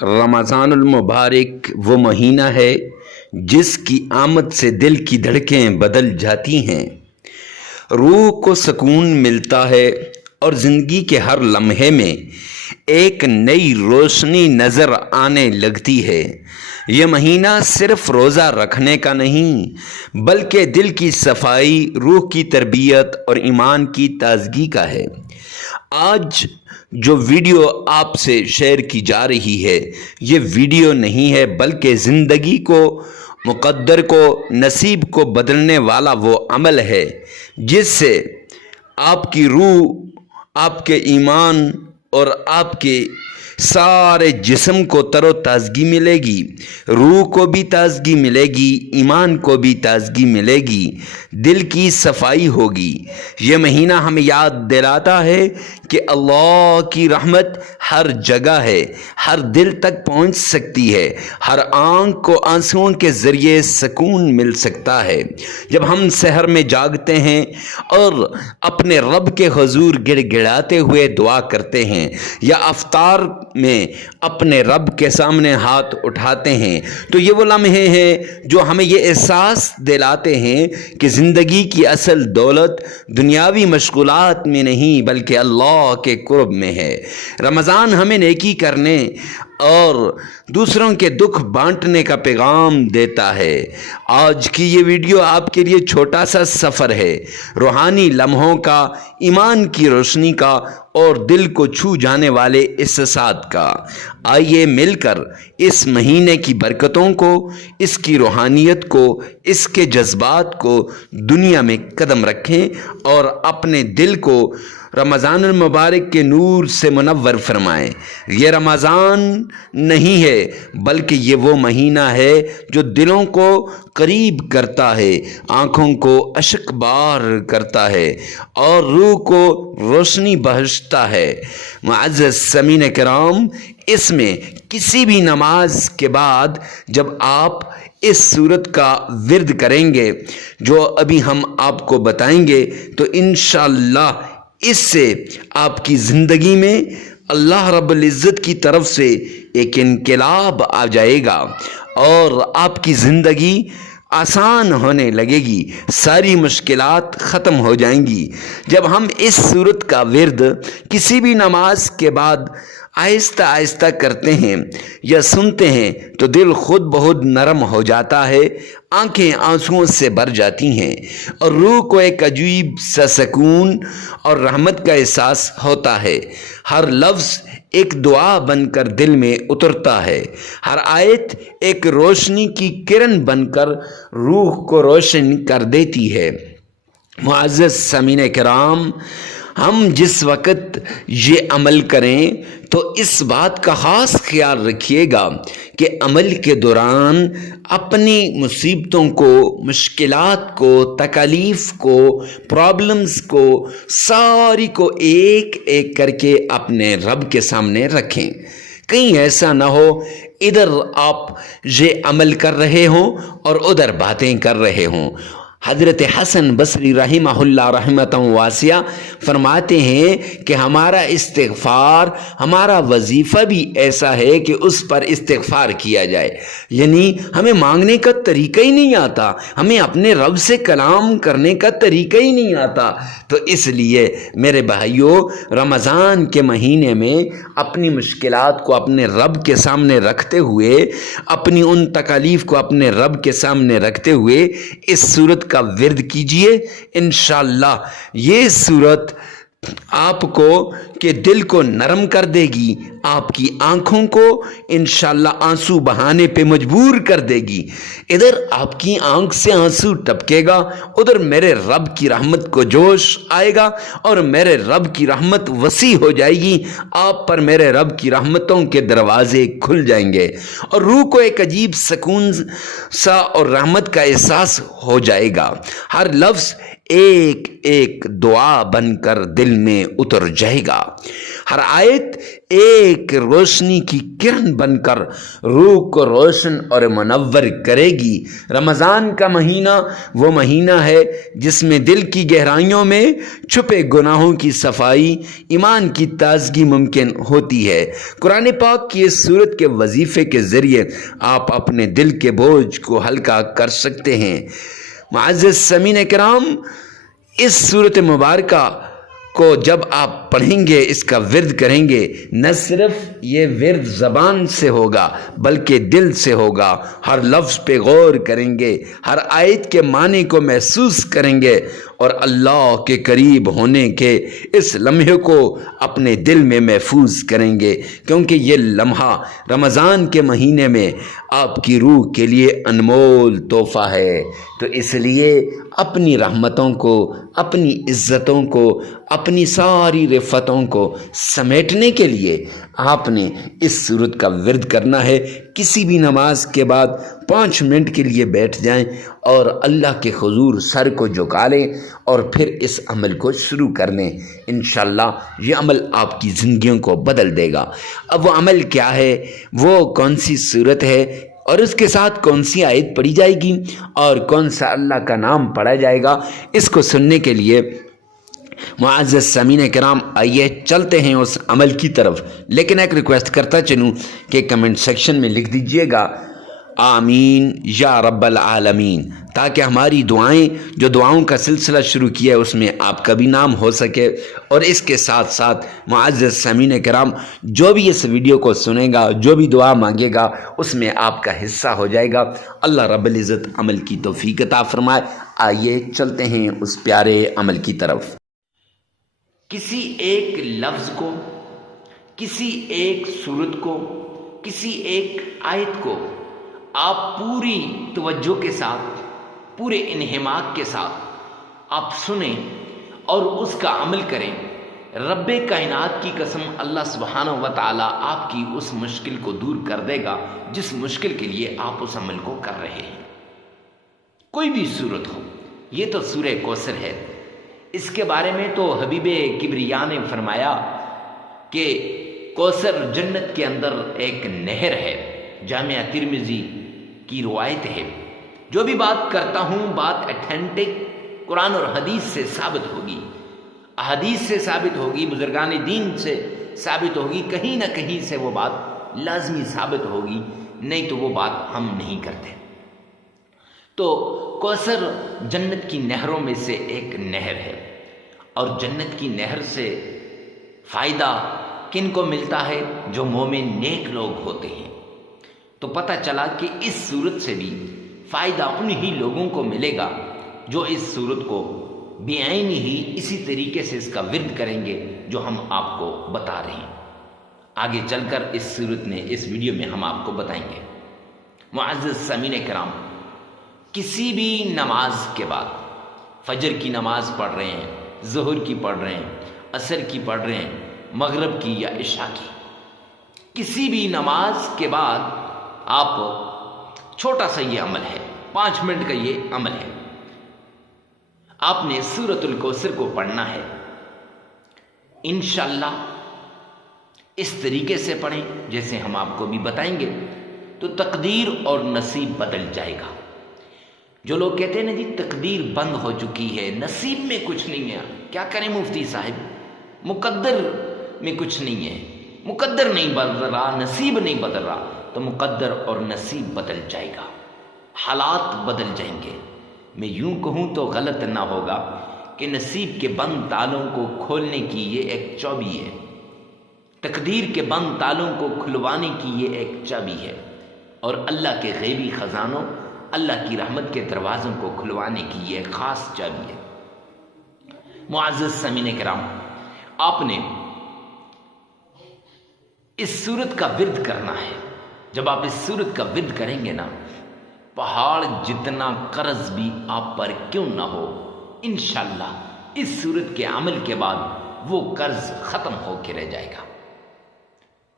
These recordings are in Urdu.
رمضان المبارک وہ مہینہ ہے جس کی آمد سے دل کی دھڑکیں بدل جاتی ہیں، روح کو سکون ملتا ہے اور زندگی کے ہر لمحے میں ایک نئی روشنی نظر آنے لگتی ہے۔ یہ مہینہ صرف روزہ رکھنے کا نہیں بلکہ دل کی صفائی، روح کی تربیت اور ایمان کی تازگی کا ہے۔ آج جو ویڈیو آپ سے شیئر کی جا رہی ہے، یہ ویڈیو نہیں ہے بلکہ زندگی کو، مقدر کو، نصیب کو بدلنے والا وہ عمل ہے جس سے آپ کی روح، آپ کے ایمان اور آپ کے سارے جسم کو تر و تازگی ملے گی، روح کو بھی تازگی ملے گی، ایمان کو بھی تازگی ملے گی، دل کی صفائی ہوگی۔ یہ مہینہ ہمیں یاد دلاتا ہے کہ اللہ کی رحمت ہر جگہ ہے، ہر دل تک پہنچ سکتی ہے، ہر آنکھ کو آنسوؤں کے ذریعے سکون مل سکتا ہے۔ جب ہم سحر میں جاگتے ہیں اور اپنے رب کے حضور گڑ گڑاتے ہوئے دعا کرتے ہیں یا افطار میں اپنے رب کے سامنے ہاتھ اٹھاتے ہیں، تو یہ وہ لمحے ہیں جو ہمیں یہ احساس دلاتے ہیں کہ زندگی کی اصل دولت دنیاوی مشغولات میں نہیں بلکہ اللہ کے قرب میں ہے۔ رمضان ہمیں نیکی کرنے اور دوسروں کے دکھ بانٹنے کا پیغام دیتا ہے۔ آج کی یہ ویڈیو آپ کے لیے چھوٹا سا سفر ہے، روحانی لمحوں کا، ایمان کی روشنی کا اور دل کو چھو جانے والے احساسات کا۔ آئیے مل کر اس مہینے کی برکتوں کو، اس کی روحانیت کو، اس کے جذبات کو دنیا میں قدم رکھیں اور اپنے دل کو رمضان المبارک کے نور سے منور فرمائیں۔ یہ رمضان نہیں ہے بلکہ یہ وہ مہینہ ہے جو دلوں کو قریب کرتا ہے، آنکھوں کو اشک بار کرتا ہے اور روح کو روشنی بخشتا ہے۔ معزز سامعین کرام، اس میں کسی بھی نماز کے بعد جب آپ اس سورت کا ورد کریں گے جو ابھی ہم آپ کو بتائیں گے، تو انشاءاللہ اس سے آپ کی زندگی میں اللہ رب العزت کی طرف سے ایک انقلاب آ جائے گا اور آپ کی زندگی آسان ہونے لگے گی، ساری مشکلات ختم ہو جائیں گی۔ جب ہم اس سورت کا ورد کسی بھی نماز کے بعد آہستہ آہستہ کرتے ہیں یا سنتے ہیں تو دل خود بہت نرم ہو جاتا ہے، آنکھیں آنسوؤں سے بھر جاتی ہیں اور روح کو ایک عجیب سا سکون اور رحمت کا احساس ہوتا ہے۔ ہر لفظ ایک دعا بن کر دل میں اترتا ہے، ہر آیت ایک روشنی کی کرن بن کر روح کو روشن کر دیتی ہے۔ معزز سامعین کرام، ہم جس وقت یہ عمل کریں تو اس بات کا خاص خیال رکھیے گا کہ عمل کے دوران اپنی مصیبتوں کو، مشکلات کو، تکالیف کو، پرابلمز کو، ساری کو ایک ایک کر کے اپنے رب کے سامنے رکھیں۔ کہیں ایسا نہ ہو ادھر آپ یہ عمل کر رہے ہوں اور ادھر باتیں کر رہے ہوں۔ حضرت حسن بصری رحمہ اللہ رحمۃ واسعہ فرماتے ہیں کہ ہمارا استغفار، ہمارا وظیفہ بھی ایسا ہے کہ اس پر استغفار کیا جائے، یعنی ہمیں مانگنے کا طریقہ ہی نہیں آتا، ہمیں اپنے رب سے کلام کرنے کا طریقہ ہی نہیں آتا۔ تو اس لیے میرے بھائیوں، رمضان کے مہینے میں اپنی مشکلات کو اپنے رب کے سامنے رکھتے ہوئے، اپنی ان تکالیف کو اپنے رب کے سامنے رکھتے ہوئے اس سورت کا ورد کیجئے۔ انشاءاللہ یہ سورت آپ کو کہ دل کو نرم کر دے گی، آپ کی آنکھوں کو انشاءاللہ آنسو بہانے پہ مجبور کر دے گی۔ ادھر آپ کی آنکھ سے آنسو ٹپکے گا، ادھر میرے رب کی رحمت کو جوش آئے گا اور میرے رب کی رحمت وسیع ہو جائے گی، آپ پر میرے رب کی رحمتوں کے دروازے کھل جائیں گے اور روح کو ایک عجیب سکون سا اور رحمت کا احساس ہو جائے گا۔ ہر لفظ ایک ایک دعا بن کر دل میں اتر جائے گا، ہر آیت ایک روشنی کی کرن بن کر روح کو روشن اور منور کرے گی۔ رمضان کا مہینہ وہ مہینہ ہے جس میں دل کی گہرائیوں میں چھپے گناہوں کی صفائی، ایمان کی تازگی ممکن ہوتی ہے۔ قرآن پاک کی اس سورت کے وظیفے کے ذریعے آپ اپنے دل کے بوجھ کو ہلکا کر سکتے ہیں۔ معزز سامعین کرام، اس سورت مبارکہ کو جب آپ پڑھیں گے، اس کا ورد کریں گے، نہ صرف یہ ورد زبان سے ہوگا بلکہ دل سے ہوگا۔ ہر لفظ پہ غور کریں گے، ہر آیت کے معنی کو محسوس کریں گے اور اللہ کے قریب ہونے کے اس لمحے کو اپنے دل میں محفوظ کریں گے، کیونکہ یہ لمحہ رمضان کے مہینے میں آپ کی روح کے لیے انمول تحفہ ہے۔ تو اس لیے اپنی رحمتوں کو، اپنی عزتوں کو، اپنی ساری رفتوں کو سمیٹنے کے لیے آپ نے اس سورت کا ورد کرنا ہے۔ کسی بھی نماز کے بعد 5 منٹ کے لیے بیٹھ جائیں اور اللہ کے حضور سر کو جھکا لیں اور پھر اس عمل کو شروع کر لیں۔ انشاءاللہ یہ عمل آپ کی زندگیوں کو بدل دے گا۔ اب وہ عمل کیا ہے، وہ کون سی سورت ہے اور اس کے ساتھ کون سی آیت پڑھی جائے گی اور کون سا اللہ کا نام پڑھا جائے گا، اس کو سننے کے لیے معزز سامعین کرام آئیے چلتے ہیں اس عمل کی طرف۔ لیکن ایک ریکویسٹ کرتا چلوں کہ کمنٹ سیکشن میں لکھ دیجئے گا آمین یا رب العالمین، تاکہ ہماری دعائیں، جو دعاؤں کا سلسلہ شروع کیا ہے، اس میں آپ کا بھی نام ہو سکے۔ اور اس کے ساتھ ساتھ معزز سامعین کرام، جو بھی اس ویڈیو کو سنے گا، جو بھی دعا مانگے گا، اس میں آپ کا حصہ ہو جائے گا۔ اللہ رب العزت عمل کی توفیق عطا فرمائے۔ آئیے چلتے ہیں اس پیارے عمل کی طرف۔ کسی ایک لفظ کو، کسی ایک سورت کو، کسی ایک آیت کو آپ پوری توجہ کے ساتھ، پورے انہماک کے ساتھ آپ سنیں اور اس کا عمل کریں۔ رب کائنات کی قسم، اللہ سبحانہ و تعالیٰ آپ کی اس مشکل کو دور کر دے گا جس مشکل کے لیے آپ اس عمل کو کر رہے ہیں۔ کوئی بھی سورت ہو، یہ تو سورہ کوثر ہے۔ اس کے بارے میں تو حبیب کبریا نے فرمایا کہ کوثر جنت کے اندر ایک نہر ہے۔ جامعہ ترمذی کی روایت ہے۔ جو بھی بات کرتا ہوں، بات ایتھینٹک قرآن اور حدیث سے ثابت ہوگی، احادیث سے ثابت ہوگی، بزرگان دین سے ثابت ہوگی، کہیں نہ کہیں سے وہ بات لازمی ثابت ہوگی، نہیں تو وہ بات ہم نہیں کرتے۔ تو کوثر جنت کی نہروں میں سے ایک نہر ہے، اور جنت کی نہر سے فائدہ کن کو ملتا ہے؟ جو مومن نیک لوگ ہوتے ہیں۔ تو پتہ چلا کہ اس صورت سے بھی فائدہ انہی لوگوں کو ملے گا جو اس صورت کو بعین ہی اسی طریقے سے اس کا ورد کریں گے جو ہم آپ کو بتا رہے ہیں۔ آگے چل کر اس صورت میں، اس ویڈیو میں ہم آپ کو بتائیں گے۔ معزز سامعین کرام، کسی بھی نماز کے بعد، فجر کی نماز پڑھ رہے ہیں، ظہر کی پڑھ رہے ہیں، عصر کی پڑھ رہے ہیں، مغرب کی یا عشاء کی، کسی بھی نماز کے بعد آپ، چھوٹا سا یہ عمل ہے، 5 منٹ کا یہ عمل ہے، آپ نے سورۃ الکوثر کو پڑھنا ہے۔ انشاءاللہ اس طریقے سے پڑھیں جیسے ہم آپ کو بھی بتائیں گے، تو تقدیر اور نصیب بدل جائے گا۔ جو لوگ کہتے ہیں نا جی تقدیر بند ہو چکی ہے، نصیب میں کچھ نہیں ہے، کیا کریں مفتی صاحب، مقدر میں کچھ نہیں ہے، مقدر نہیں بدل رہا، نصیب نہیں بدل رہا، تو مقدر اور نصیب بدل جائے گا، حالات بدل جائیں گے۔ میں یوں کہوں تو غلط نہ ہوگا کہ نصیب کے بند تالوں کو کھولنے کی یہ ایک چابی ہے، تقدیر کے بند تالوں کو کھلوانے کی یہ ایک چابی ہے، اور اللہ کے غیبی خزانوں، اللہ کی رحمت کے دروازوں کو کھلوانے کی یہ خاص چابی ہے۔ معزز سامعین کرام، آپ نے اس سورت کا ورد کرنا ہے۔ جب آپ اس سورت کا ورد کریں گے نا، پہاڑ جتنا قرض بھی آپ پر کیوں نہ ہو، انشاءاللہ اس سورت کے عمل کے بعد وہ قرض ختم ہو کے رہ جائے گا،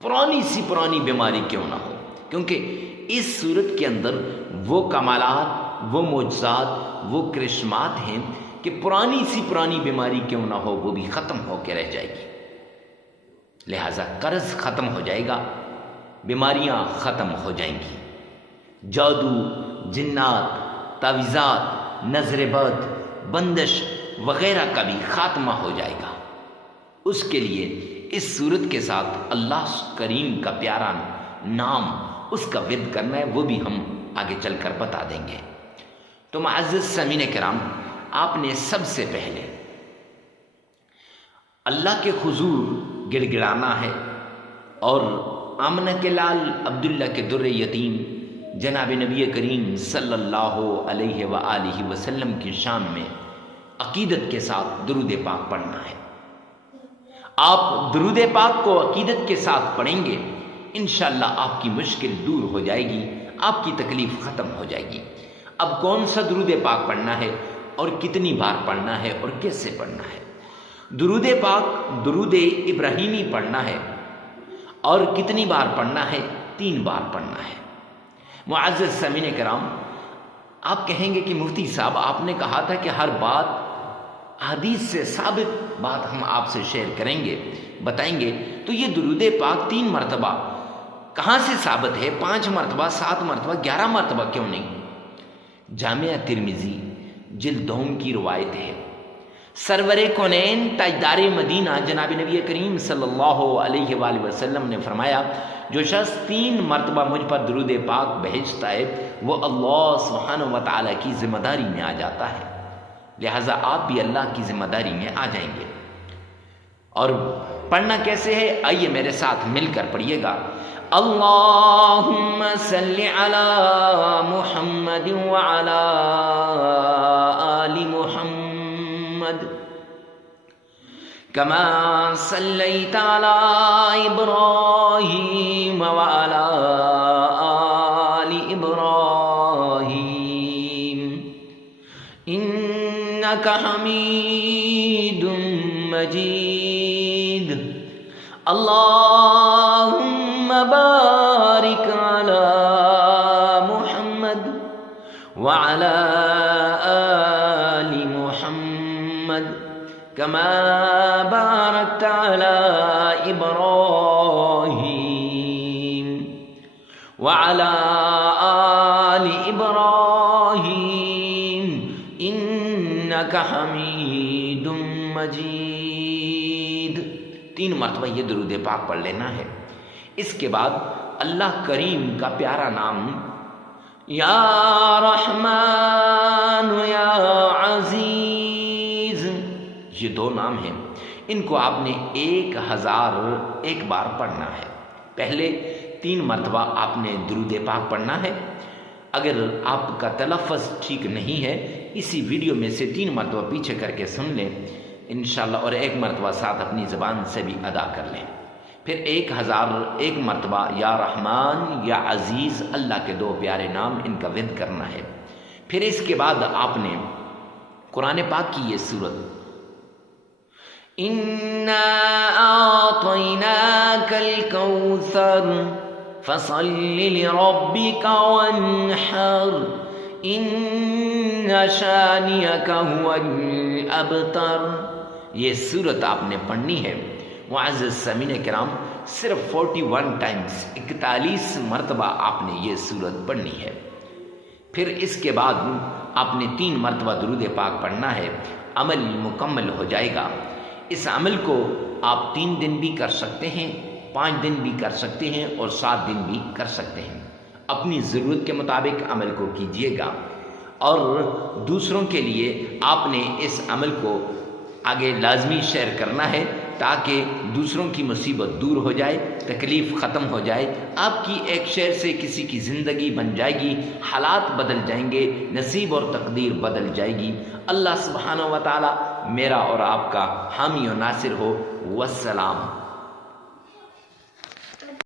پرانی سی پرانی بیماری کیوں نہ ہو، کیونکہ اس سورت کے اندر وہ کمالات، وہ معجزات، وہ کرشمات ہیں کہ پرانی سی پرانی بیماری کیوں نہ ہو وہ بھی ختم ہو کے رہ جائے گی۔ لہٰذا قرض ختم ہو جائے گا، بیماریاں ختم ہو جائیں گی، جادو، جنات، تعویذات، نظر بد، بندش وغیرہ کا بھی خاتمہ ہو جائے گا۔ اس کے لیے اس صورت کے ساتھ اللہ کریم کا پیارا نام، اس کا ورد کرنا ہے، وہ بھی ہم آگے چل کر بتا دیں گے۔ تو معزز سامعین کرام، آپ نے سب سے پہلے اللہ کے حضور گڑ گڑانا ہے اور آمنہ کے لال عبداللہ کے در یتیم جناب نبی کریم صلی اللہ علیہ وآلہ وسلم کی شان میں عقیدت کے ساتھ درود پاک پڑھنا ہے۔ آپ درود پاک کو عقیدت کے ساتھ پڑھیں گے، انشاءاللہ آپ کی مشکل دور ہو جائے گی، آپ کی تکلیف ختم ہو جائے گی۔ اب کون سا درود پاک پڑھنا ہے اور کتنی بار پڑھنا ہے اور کیسے پڑھنا ہے؟ درود پاک درود ابراہیمی پڑھنا ہے، اور کتنی بار پڑھنا ہے؟ 3 بار پڑھنا ہے۔ معزز سامعین کرام، آپ کہیں گے کہ مفتی صاحب آپ نے کہا تھا کہ ہر بات حدیث سے ثابت بات ہم آپ سے شیئر کریں گے، بتائیں گے، تو یہ درود پاک 3 مرتبہ کہاں سے ثابت ہے؟ 5 مرتبہ، 7 مرتبہ، 11 مرتبہ کیوں نہیں؟ جامعہ ترمذی جلد 2 کی روایت ہے، سرور کونین تاجدار مدینہ جناب نبی کریم صلی اللہ علیہ وآلہ وسلم نے فرمایا، جو شخص 3 مرتبہ مجھ پر درود پاک بھیجتا ہے وہ اللہ سبحانہ و تعالیٰ کی ذمہ داری میں آ جاتا ہے۔ لہٰذا آپ بھی اللہ کی ذمہ داری میں آ جائیں گے۔ اور پڑھنا کیسے ہے؟ آئیے میرے ساتھ مل کر پڑھیے گا۔ اللہم صلی علی محمد وعلی آل محمد کما صلیت علی ابراہیم وعلی آل ابراہیم انک حمید مجید اللہم بارک علی محمد وعلی آل محمد کما بارکت علی ابراہیم وعلی آل ابراہیم انک حمید مجید۔ 3 مرتبہ یہ درود پاک پڑھ لینا ہے۔ اس کے بعد اللہ کریم کا پیارا نام یا رحمان یا عزیز، یہ 2 نام ہیں، ان کو آپ نے 1001 بار پڑھنا ہے۔ پہلے 3 مرتبہ آپ نے درود پاک پڑھنا ہے۔ اگر آپ کا تلفظ ٹھیک نہیں ہے، اسی ویڈیو میں سے 3 مرتبہ پیچھے کر کے سن لیں انشاءاللہ، اور 1 مرتبہ ساتھ اپنی زبان سے بھی ادا کر لیں۔ پھر 1001 مرتبہ یا رحمان یا عزیز، اللہ کے 2 پیارے نام، ان کا ورد کرنا ہے۔ پھر اس کے بعد آپ نے قرآن پاک کی یہ سورت اِنَّا أَعْطَيْنَاكَ الْكَوْثَرَ فَصَلِّ لِرَبِّكَ وَانْحَرْ إِنَّ شَانِئَكَ هُوَ الْأَبْتَرُ، یہ سورت آپ نے پڑھنی ہے۔ معزز سامعین کرام، صرف 41 ٹائمز 41 مرتبہ آپ نے یہ سورت پڑھنی ہے۔ پھر اس کے بعد آپ نے 3 مرتبہ درود پاک پڑھنا ہے، عمل مکمل ہو جائے گا۔ اس عمل کو آپ 3 دن بھی کر سکتے ہیں، 5 دن بھی کر سکتے ہیں، اور 7 دن بھی کر سکتے ہیں۔ اپنی ضرورت کے مطابق عمل کو کیجیے گا، اور دوسروں کے لیے آپ نے اس عمل کو آگے لازمی شیئر کرنا ہے، تاکہ دوسروں کی مصیبت دور ہو جائے، تکلیف ختم ہو جائے، آپ کی ایک شیئر سے کسی کی زندگی بن جائے گی، حالات بدل جائیں گے، نصیب اور تقدیر بدل جائے گی۔ اللہ سبحانہ و تعالی میرا اور آپ کا حامی و ناصر ہو۔ والسلام۔